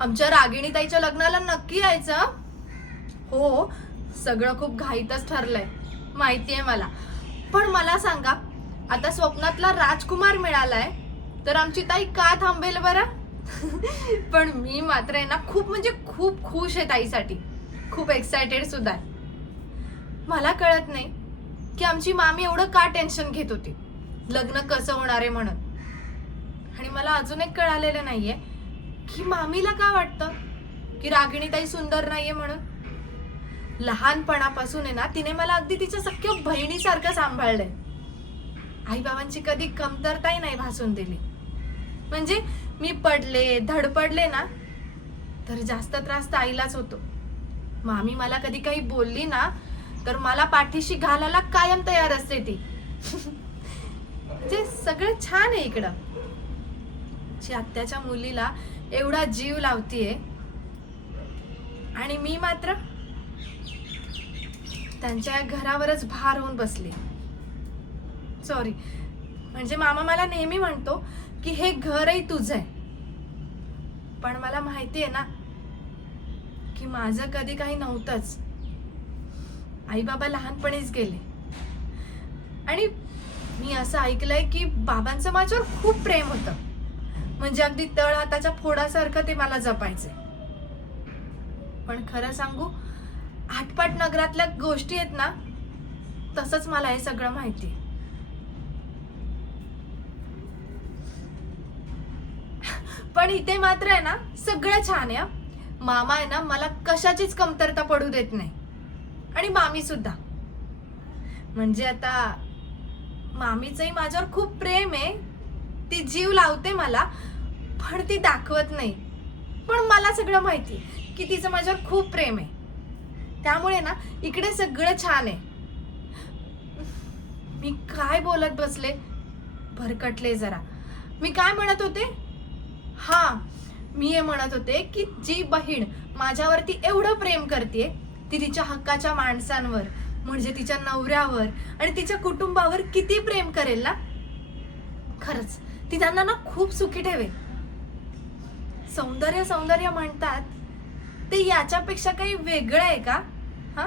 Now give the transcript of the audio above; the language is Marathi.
आमच्या रागिणीताईच्या लग्नाला नक्की यायचं. हो, सगळं खूप घाईतच ठरलंय, माहितीये मला. पण मला सांगा, आता स्वप्नातला राजकुमार मिळालाय तर आमची ताई का थांबेल बरं? पण मी मात्र आहे ना, खूप म्हणजे खूप खुश आहे ताईसाठी, खूप एक्सायटेड सुद्धा आहे. मला कळत नाही की आमची मामी एवढं का टेन्शन घेत होती लग्न कसं होणार आहे म्हणून. आणि मला अजून एक कळालेलं नाहीये की मामीला का वाटतं की रागिणीताई सुंदर नाहीये म्हणून. लहानपणापासून आहे ना, तिने मला अगदी तिच्या सख्ख्या बहिणीसारखं सांभाळलंय. आई बाबांची कधी कमतरताही नाही भासून दिली. म्हणजे मी पडले धडपडले ना, तर जास्त त्रास तर आईलाच होतो. मामी मला कधी काही बोलली ना, तर मला पाठीशी घालायला कायम तयार असते ती. म्हणजे सगळं छान आहे इकडं. जी आत्याच्या मुलीला एवढा जीव लावतीये आणि मी मात्र त्यांच्या घरावरच भार होऊन बसले. सॉरी, म्हणजे मामा मला नेहमी म्हणतो की हे घरही तुझं आहे. पण मला माहिती आहे ना की माझं कधी काही नव्हतंच. आई बाबा लहानपणीच गेले. आणि मी असं ऐकलंय की बाबांचं माझ्यावर खूप प्रेम होतं. म्हणजे अगदी तळ हाताच्या फोडासारखं ते मला जपायचे. पण खरं सांगू, आटपाट नगरातल्या गोष्टी आहेत ना, तसंच मला हे सगळं माहिती. पण इथे मात्र आहे ना, सगळं छान आहे. मामा आहे ना, मला कशाचीच कमतरता पडू देत नाही. आणि मामी सुद्धा. म्हणजे आता मामीचंही माझ्यावर खूप प्रेम आहे. ती जीव लावते मला, पण ती दाखवत नाही. पण मला सगळं माहिती की तिचं माझ्यावर खूप प्रेम आहे. त्यामुळे ना, इकडे सगळं छान आहे. मी काय बोलत बसले, भरकटले जरा. मी काय म्हणत होते? हा, मी हे म्हणत होते की जी बहीण माझ्यावरती एवढं प्रेम करते, ती तिच्या हक्काच्या माणसांवर म्हणजे तिच्या नवऱ्यावर आणि तिच्या कुटुंबावर किती प्रेम करेल ना. खरंच ती त्यांना ना खूप सुखी ठेवेल. सौंदर्य सौंदर्य म्हणतात, ते याच्यापेक्षा काही वेगळं आहे का? हा,